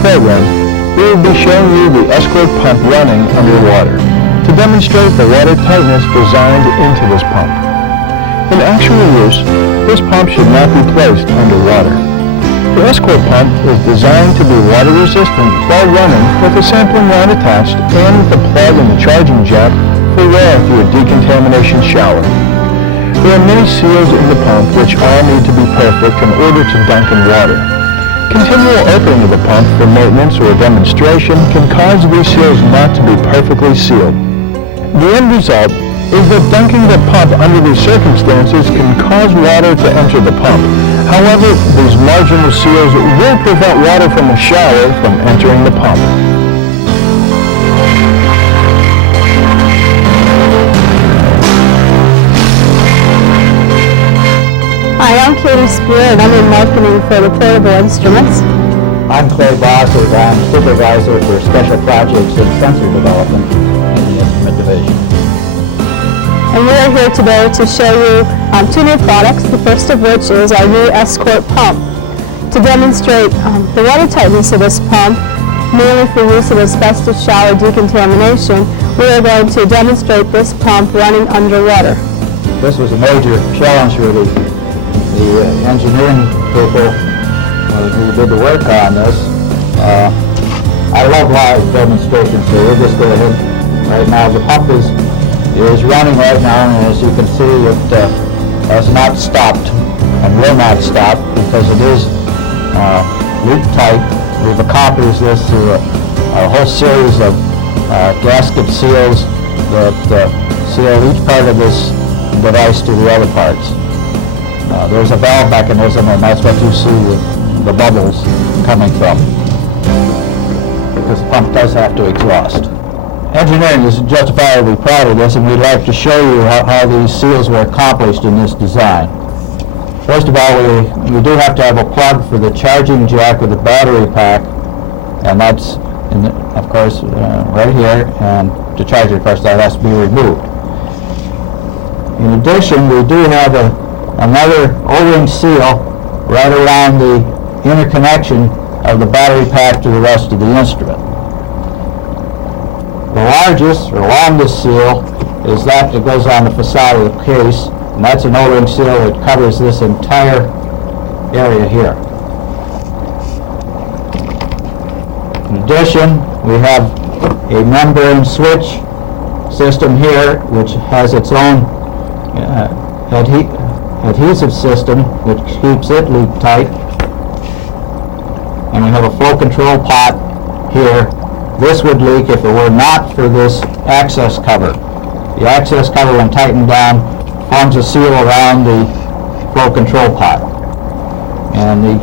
program, we will be showing you the Escort pump running underwater to demonstrate the water tightness designed into this pump. In actual use, this pump should not be placed underwater. The Escort pump is designed to be water resistant while running with a sampling line attached and the plug in the charging jack for wear through a decontamination shower. There are many seals in the pump which all need to be perfect in order to dunk in water. Continual opening of the pump for maintenance or demonstration can cause these seals not to be perfectly sealed. The end result is that dunking the pump under these circumstances can cause water to enter the pump. However, these marginal seals will prevent water from a shower from entering the pump. Hi, I'm Katie Spear and I'm in marketing for the portable instruments. I'm Clay Bossert. I'm supervisor for special projects and sensor development in the instrument division. And we are here today to show you two new products, the first of which is our new Escort pump. To demonstrate the water tightness of this pump, mainly for use in asbestos shower decontamination, we are going to demonstrate this pump running underwater. This was a major challenge for the engineering people who did the work on this. I love live demonstrations, so we'll just go ahead right now. The pump is running right now, and as you can see, it has not stopped and will not stop because it is leak tight. We've accomplished this through a whole series of gasket seals that seal each part of this device to the other parts. There's a valve mechanism, and that's what you see the bubbles coming from, because the pump does have to exhaust. Engineering is justifiably proud of this, and we'd like to show you how these seals were accomplished in this design. First of all, we do have to have a plug for the charging jack with the battery pack, and that's, of course, right here, and to charge it, of course, that has to be removed. In addition, we do have another O-ring seal right around the interconnection of the battery pack to the rest of the instrument. The largest or longest seal is that goes on the facade of the case, and that's an O-ring seal that covers this entire area here. In addition, we have a membrane switch system here which has its own adhesive system which keeps it leak tight, and we have a flow control pot here. This would leak if it were not for this access cover. The access cover, when tightened down, forms a seal around the flow control pot, and the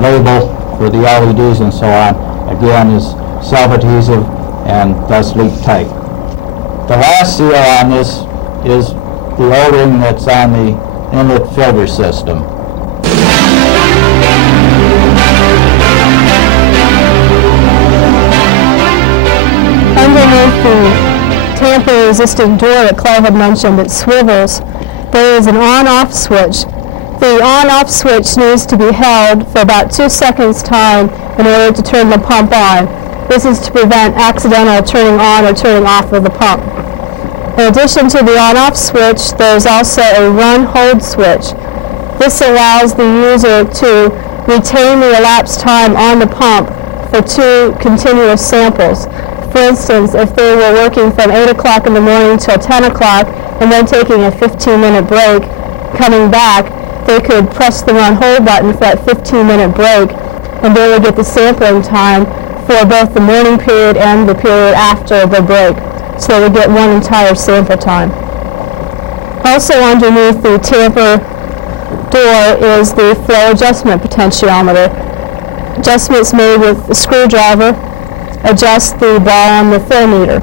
label for the LEDs and so on again is self-adhesive and thus leak tight. The last seal on this is the O-ring that's on the inlet filter system. Underneath the tamper-resistant door that Clay had mentioned, it swivels, there is an on-off switch. The on-off switch needs to be held for about 2 seconds time in order to turn the pump on. This is to prevent accidental turning on or turning off of the pump. In addition to the on-off switch, there's also a run-hold switch. This allows the user to retain the elapsed time on the pump for 2 continuous samples. For instance, if they were working from 8 o'clock in the morning till 10 o'clock and then taking a 15-minute break, coming back, they could press the run-hold button for that 15-minute break, and they would get the sampling time for both the morning period and the period after the break. So they would get one entire sample time. Also underneath the tamper door is the flow adjustment potentiometer. Adjustments made with the screwdriver adjust the bar on the flow meter.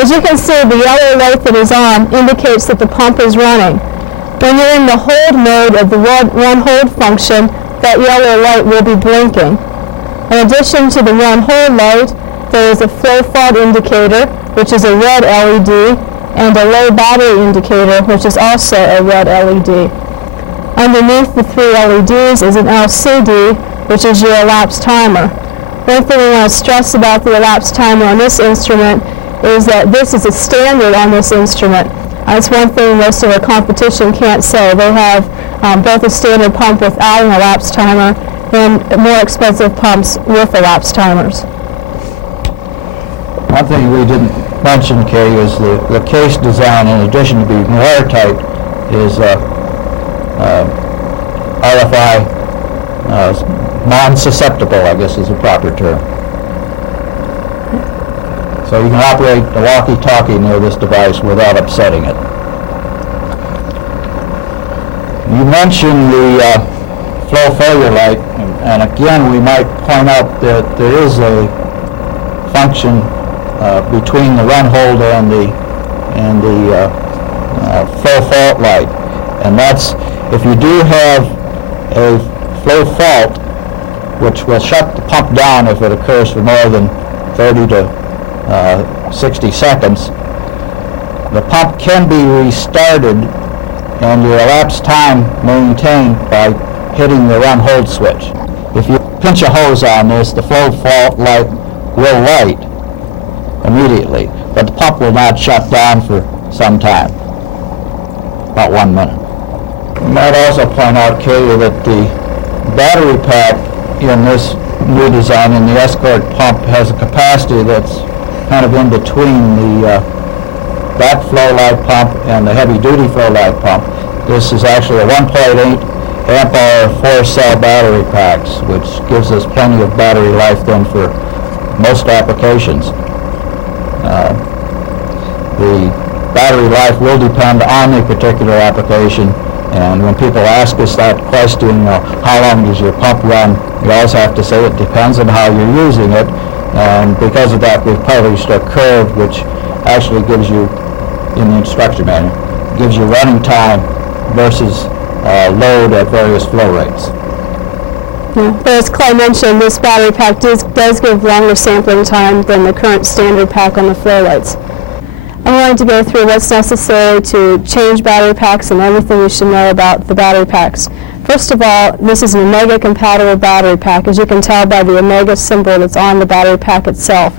As you can see, the yellow light that is on indicates that the pump is running. When you're in the hold mode of the run hold function, that yellow light will be blinking. In addition to the run hold light, there is a flow fault indicator, which is a red LED, and a low battery indicator, which is also a red LED. Underneath the 3 LEDs is an LCD, which is your elapsed timer. One thing we want to stress about the elapsed timer on this instrument is that this is a standard on this instrument. That's one thing most of our competition can't say. They have both a standard pump without an elapsed timer and more expensive pumps with elapsed timers. One thing we didn't mention, Kay, is the case design, in addition to being watertight, is RFI non-susceptible, I guess is the proper term. So you can operate the walkie-talkie near this device without upsetting it. You mentioned the flow failure light, and again we might point out that there is a function between the run holder and the flow fault light, and that's if you do have a flow fault which will shut the pump down if it occurs for more than 30 to 60 seconds, the pump can be restarted and your elapsed time maintained by hitting the run hold switch. If you pinch a hose on this, the flow fault light will light immediately, but the pump will not shut down for some time, about 1 minute. You might also point out, Kay, that the battery pack in this new design in the Escort pump has a capacity that's kind of in between the that flow light pump and the heavy duty flow light pump. This is actually a 1.8 amp hour 4-cell battery packs, which gives us plenty of battery life then for most applications. The battery life will depend on the particular application, and when people ask us that question, how long does your pump run, we always have to say it depends on how you're using it, and because of that we've published a curve which actually gives you, in the instruction manual, gives you running time versus load at various flow rates. Yeah. But as Clay mentioned, this battery pack does give longer sampling time than the current standard pack on the flow lights. I'm going to go through what's necessary to change battery packs and everything you should know about the battery packs. First of all, this is an Omega compatible battery pack, as you can tell by the Omega symbol that's on the battery pack itself.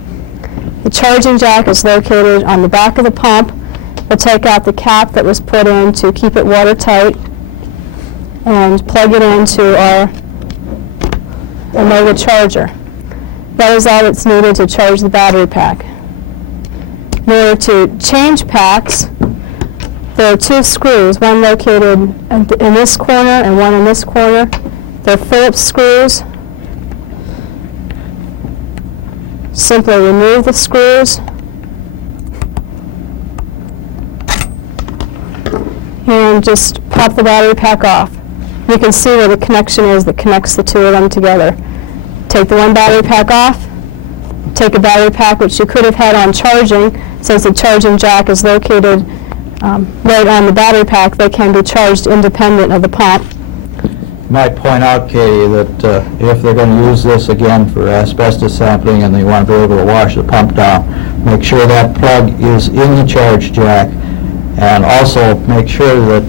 The charging jack is located on the back of the pump. We'll take out the cap that was put in to keep it watertight and plug it into our Omega charger. That is all that's needed to charge the battery pack. In order to change packs, there are 2 screws, one located in this corner and one in this corner. They're Phillips screws. Simply remove the screws and just pop the battery pack off. You can see where the connection is that connects the 2 of them together. Take the one battery pack off, take a battery pack which you could have had on charging. Since the charging jack is located right on the battery pack, they can be charged independent of the pump. You might point out, Katie, that if they're going to use this again for asbestos sampling and they want to be able to wash the pump down, make sure that plug is in the charge jack, and also make sure that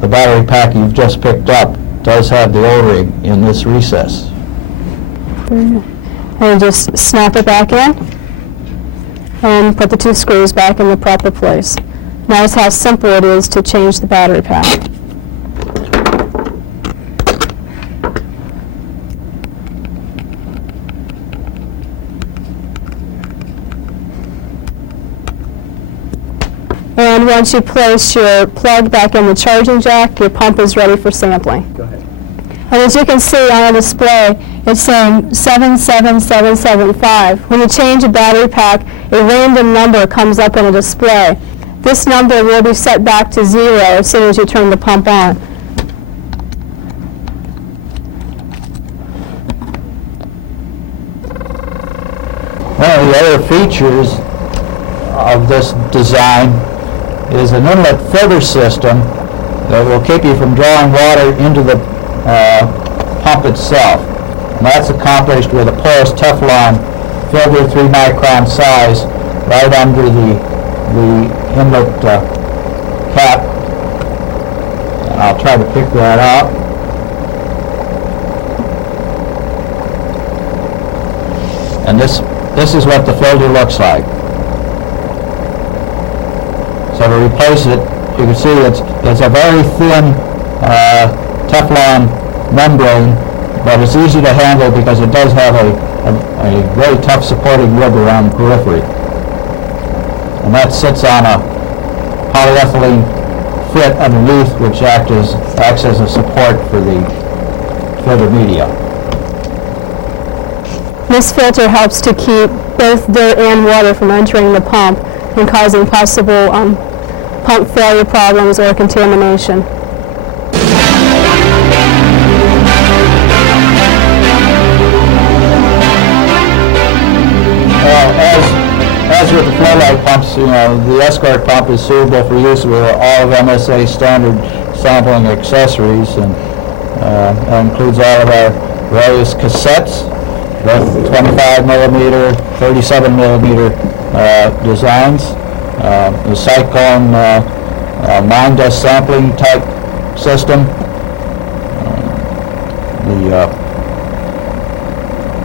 the battery pack you've just picked up does have the O-ring in this recess. And just snap it back in and put the 2 screws back in the proper place. Notice how simple it is to change the battery pack. And once you place your plug back in the charging jack, your pump is ready for sampling. Go ahead. And as you can see on the display, it's saying 77775. When you change a battery pack, a random number comes up on a display. This number will be set back to 0 as soon as you turn the pump on. One of the other features of this design is an inlet filter system that will keep you from drawing water into the pump itself. And that's accomplished with a porous Teflon filter 3 micron size right under the inlet cap. And I'll try to pick that out. And this is what the filter looks like. So to replace it, you can see it's a very thin Teflon membrane, but it's easy to handle because it does have a very tough supporting rib around the periphery. And that sits on a polyethylene frit underneath, which acts as a support for the filter media. This filter helps to keep both dirt and water from entering the pump and causing possible pump failure problems or contamination. As with the flow light pumps, the Escort pump is suitable for use with all of MSA standard sampling accessories, and includes all of our various cassettes, both 25 millimeter, 37 millimeter designs, the cyclone mine dust sampling type system,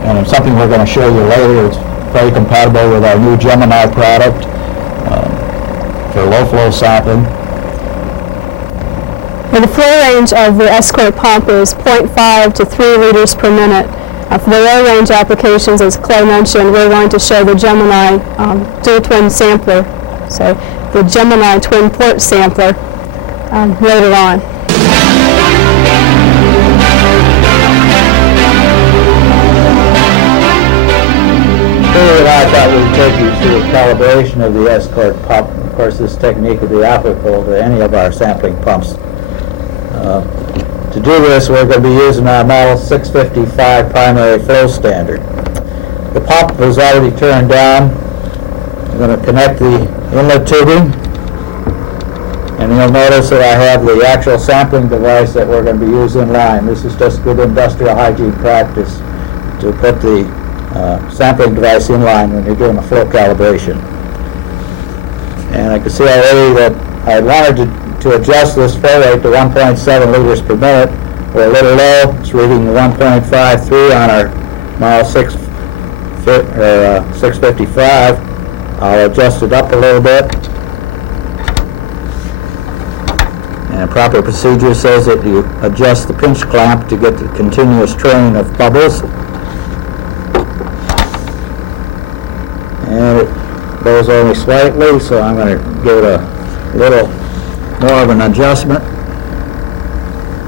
and it's something we're going to show you later. It's very compatible with our new Gemini product for low flow sampling. And the flow range of the Escort pump is 0.5 to 3 liters per minute. For the low range applications, as Clay mentioned, we're going to show the Gemini dual twin sampler, so the Gemini Twin Port sampler later on. Earlier I thought we'd take you through a calibration of the Escort pump. Of course, this technique would be applicable to any of our sampling pumps. To do this, we're going to be using our model 655 primary flow standard. The pump is already turned down. I'm going to connect the inlet tubing, and you'll notice that I have the actual sampling device that we're going to be using in line. This is just good industrial hygiene practice to put the sampling device in line when you're doing a flow calibration. And I can see already that I wanted to adjust this flow rate to 1.7 liters per minute. We're a little low. It's reading 1.53 on our model 655. I'll adjust it up a little bit. And proper procedure says that you adjust the pinch clamp to get the continuous train of bubbles. And it goes only slightly, so I'm going to give it a little more of an adjustment.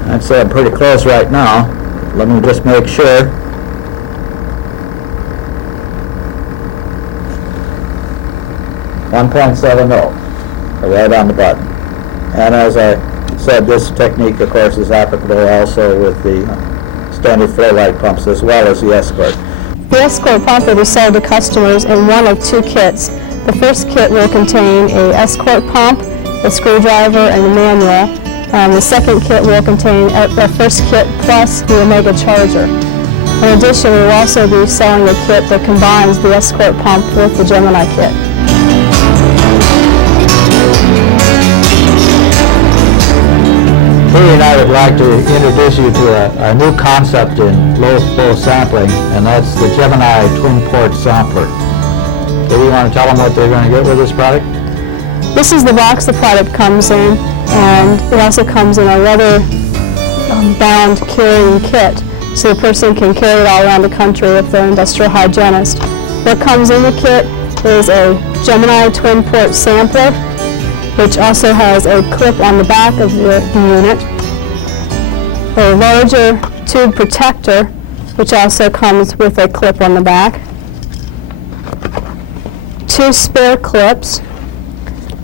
I'd say I'm pretty close right now. Let me just make sure. .70, right on the button. And as I said, this technique, of course, is applicable also with the standard flow light pumps as well as the Escort. The Escort pump will be sold to customers in one of two kits. The first kit will contain a Escort pump, a screwdriver, and a manual. The second kit will contain the first kit plus the Omega charger. In addition, we will also be selling a kit that combines the Escort pump with the Gemini kit. Katie and I would like to introduce you to a new concept in low flow sampling, and that's the Gemini Twin Port sampler. Katie, you want to tell them what they're going to get with this product? This is the box the product comes in, and it also comes in a leather-bound carrying kit, so the person can carry it all around the country if they're an industrial hygienist. What comes in the kit is a Gemini Twin Port sampler, which also has a clip on the back of the unit, a larger tube protector, which also comes with a clip on the back, 2 spare clips,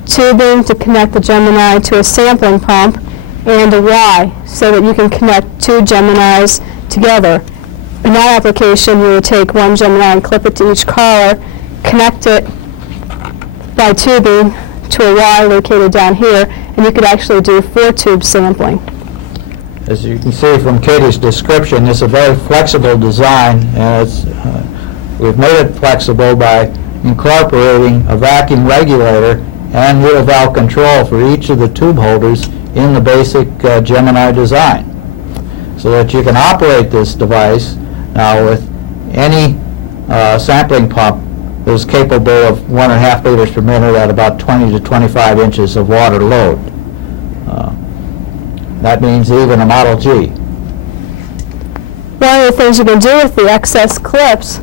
tubing to connect the Gemini to a sampling pump, and a Y so that you can connect 2 Geminis together. In that application, you would take one Gemini and clip it to each collar, connect it by tubing to a Y located down here, and you could actually do 4-tube sampling. As you can see from Katie's description, it's a very flexible design, and we've made it flexible by incorporating a vacuum regulator and univalve control for each of the tube holders in the basic Gemini design, so that you can operate this device now with any sampling pump is capable of 1.5 liters per minute at about 20 to 25 inches of water load. That means even a Model G. One of the things you can do with the excess clips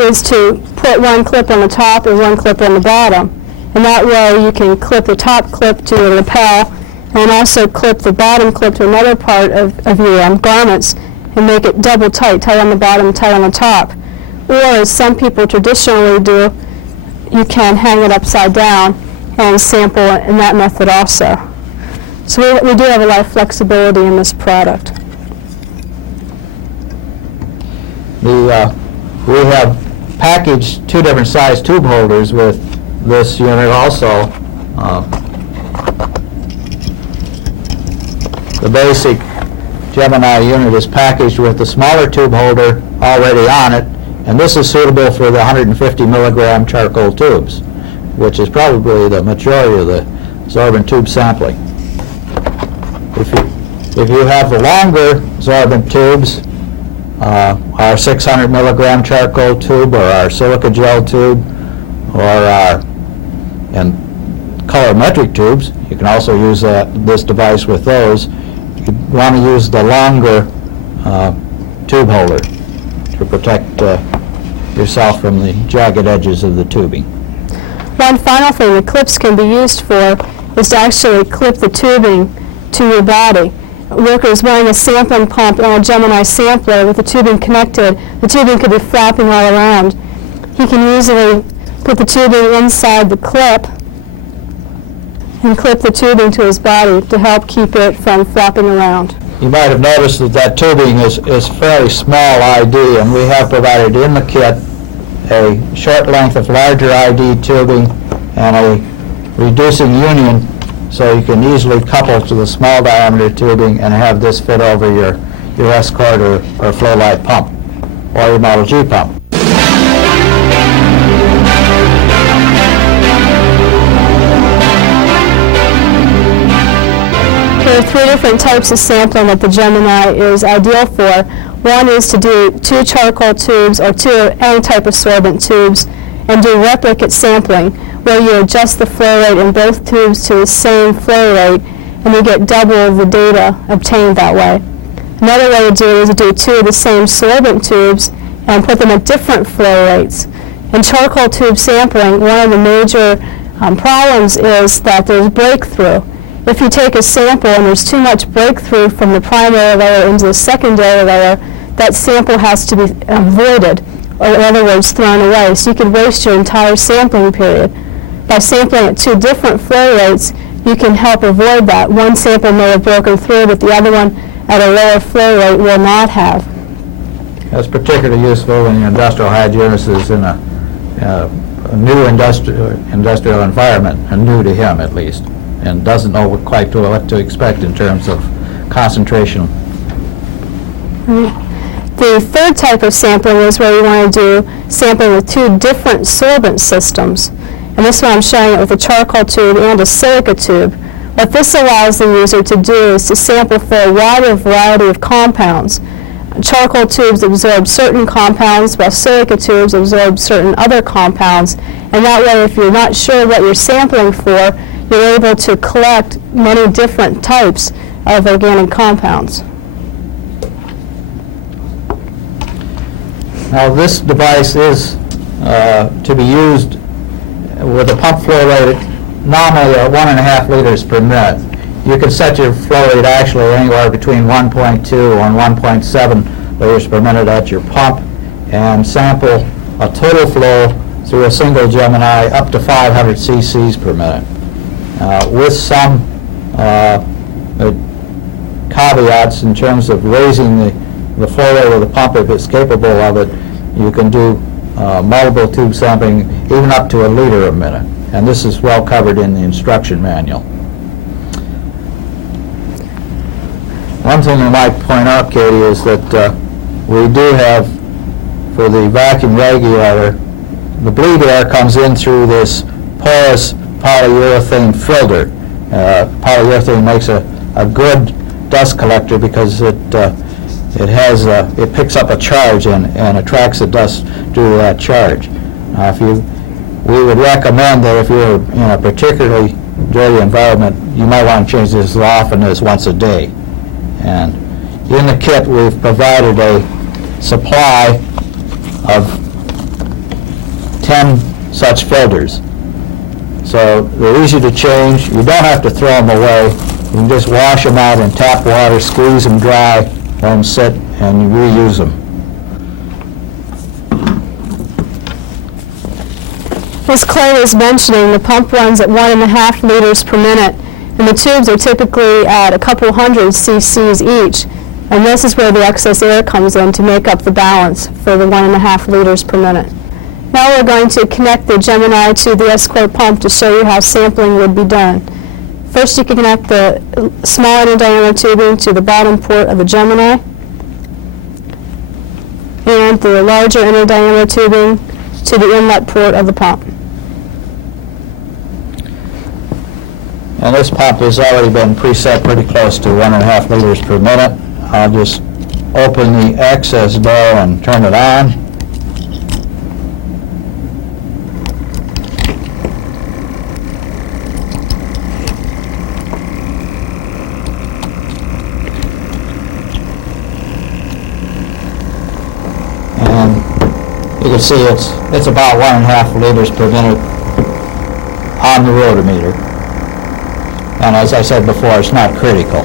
is to put one clip on the top and one clip on the bottom. And that way you can clip the top clip to your lapel and also clip the bottom clip to another part of your garments and make it double tight, tight on the bottom, tight on the top. Or as some people traditionally do, you can hang it upside down and sample in that method also. So we do have a lot of flexibility in this product. We have packaged 2 different size tube holders with this unit also. The basic Gemini unit is packaged with the smaller tube holder already on it, and this is suitable for the 150 milligram charcoal tubes, which is probably the majority of the sorbent tube sampling. If you have the longer sorbent tubes, our 600 milligram charcoal tube or our silica gel tube or our colorimetric tubes, you can also use this device with those. You want to use the longer tube holder to protect yourself from the jagged edges of the tubing. One final thing the clips can be used for is to actually clip the tubing to your body. A worker is wearing a sampling pump and a Gemini sampler with the tubing connected. The tubing could be flapping all around. He can easily put the tubing inside the clip and clip the tubing to his body to help keep it from flapping around. You might have noticed that tubing is fairly small ID, and we have provided in the kit a short length of larger ID tubing and a reducing union so you can easily couple to the small diameter tubing and have this fit over your Escort or Flow Light pump or your Model G pump. There are 3 different types of sampling that the Gemini is ideal for. One is to do 2 charcoal tubes or any type of sorbent tubes and do replicate sampling, where you adjust the flow rate in both tubes to the same flow rate and you get double of the data obtained that way. Another way to do it is to do 2 of the same sorbent tubes and put them at different flow rates. In charcoal tube sampling, one of the major problems is that there's breakthrough. If you take a sample and there's too much breakthrough from the primary layer into the secondary layer, that sample has to be avoided, or in other words, thrown away. So you could waste your entire sampling period. By sampling at 2 different flow rates, you can help avoid that. One sample may have broken through, but the other one at a lower flow rate will not have. That's particularly useful in industrial hygienist in a new industrial environment, and new to him at least, and doesn't know quite what to expect in terms of concentration. The third type of sampling is where you want to do sampling with 2 different sorbent systems. And this one I'm showing it with a charcoal tube and a silica tube. What this allows the user to do is to sample for a wider variety of compounds. Charcoal tubes absorb certain compounds, while silica tubes absorb certain other compounds. And that way, if you're not sure what you're sampling for, you're able to collect many different types of organic compounds. Now this device is to be used with a pump flow rate nominally at 1.5 liters per minute. You can set your flow rate actually anywhere between 1.2 and 1.7 liters per minute at your pump and sample a total flow through a single Gemini up to 500 cc's per minute. With some caveats in terms of raising the flow rate of the pump if it's capable of it. You can do multiple tube sampling even up to 1 liter a minute, and this is well covered in the instruction manual. One thing I might point out, Katie, is that we do have, for the vacuum regulator, the bleed air comes in through this porous polyurethane filter. Polyurethane makes a good dust collector because it it picks up a charge and attracts the dust due to that charge. Now, we would recommend that if you're in a particularly dirty environment, you might want to change this as often as once a day. And in the kit, we've provided a supply of 10 such filters. So they're easy to change. You don't have to throw them away. You can just wash them out in tap water, squeeze them dry, let them sit, and you reuse them. As Clay was mentioning, the pump runs at 1.5 liters per minute, and the tubes are typically at a couple hundred cc's each, and this is where the excess air comes in to make up the balance for the 1.5 liters per minute. Now we're going to connect the Gemini to the Escort pump to show you how sampling would be done. First, you can connect the small inner diameter tubing to the bottom port of the Gemini, and the larger inner diameter tubing to the inlet port of the pump. And this pump has already been preset pretty close to 1.5 liters per minute. I'll just open the access door and turn it on. And you can see it's about 1.5 liters per minute on the rotometer. And as I said before, it's not critical.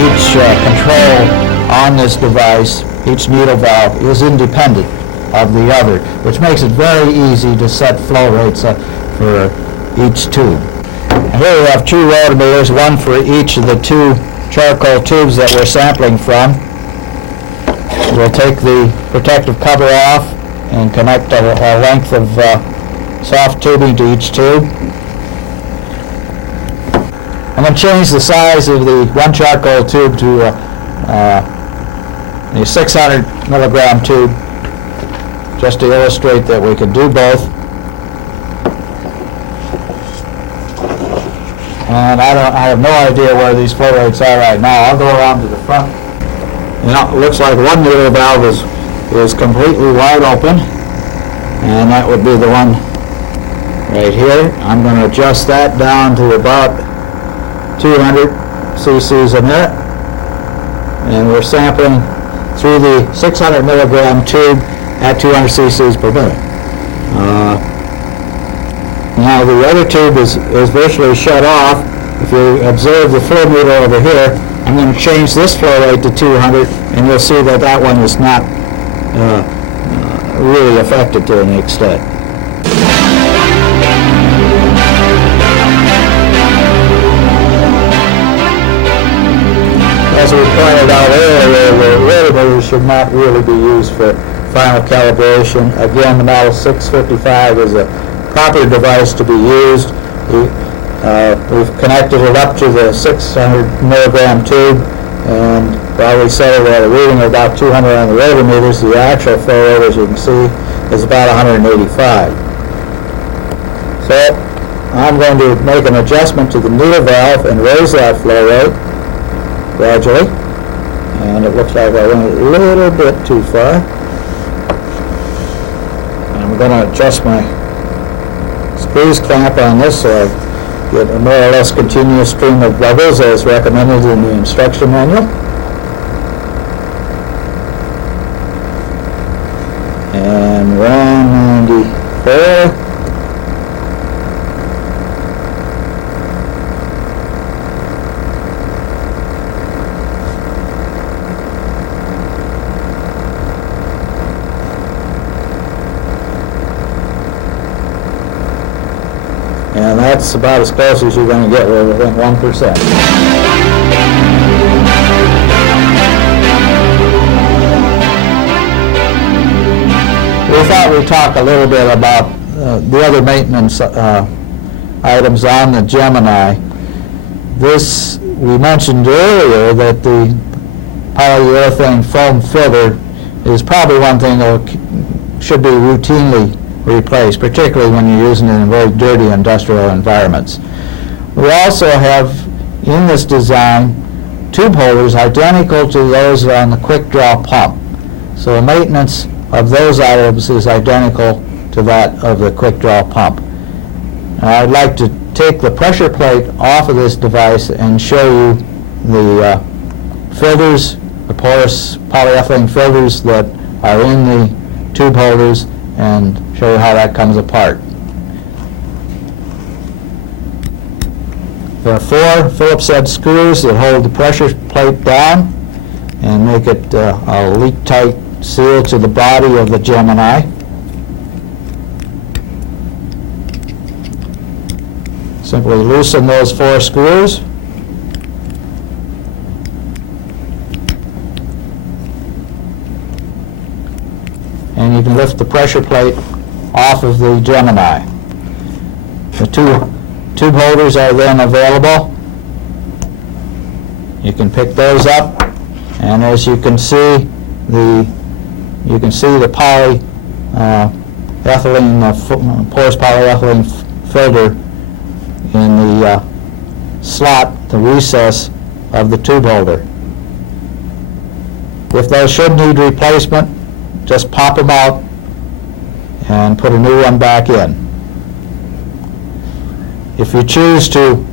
Each control on this device, each needle valve, is independent of the other, which makes it very easy to set flow rates for each tube. And here we have 2 rotometers, one for each of the 2 charcoal tubes that we're sampling from. We'll take the protective cover off and connect a length of soft tubing to each tube. I'm going to change the size of the 1 charcoal tube to a 600 milligram tube, just to illustrate that we can do both. And I have no idea where these flow rates are right now. I'll go around to the front. You know, it looks like one needle valve is completely wide open, and that would be the one right here. I'm going to adjust that down to about 200 cc's a minute, and we're sampling through the 600 milligram tube at 200 cc's per minute. Now the other tube is virtually shut off. If you observe the flow meter over here, I'm going to change this flow rate to 200, and you'll see that that one is not really affected to any extent. As we pointed out earlier, the rotometers should not really be used for final calibration. Again, the Model 655 is a proper device to be used. We've connected it up to the 600 milligram tube, and while we settled at a reading of about 200 on the rotometers, the actual flow rate, as you can see, is about 185. So I'm going to make an adjustment to the needle valve and raise that flow rate gradually, and it looks like I went a little bit too far. And I'm going to adjust my squeeze clamp on this so I get a more or less continuous stream of bubbles as recommended in the instruction manual. And 194. And that's about as close as you're going to get within 1%. We thought we'd talk a little bit about the other maintenance items on the Gemini. This, we mentioned earlier that the polyurethane foam filter is probably one thing that should be routinely replaced, particularly when you're using it in very dirty industrial environments. We also have in this design tube holders identical to those on the quick draw pump. So the maintenance of those items is identical to that of the quick draw pump. Now, I'd like to take the pressure plate off of this device and show you the filters, the porous polyethylene filters that are in the tube holders, and show you how that comes apart. There are 4 Phillips head screws that hold the pressure plate down and make it a leak-tight seal to the body of the Gemini. Simply loosen those 4 screws. And you can lift the pressure plate off of the Gemini. The 2 tube holders are then available. You can pick those up, and as you can see, the porous polyethylene filter in the slot, the recess of the tube holder. If those should need replacement, just pop them out and put a new one back in. If you choose to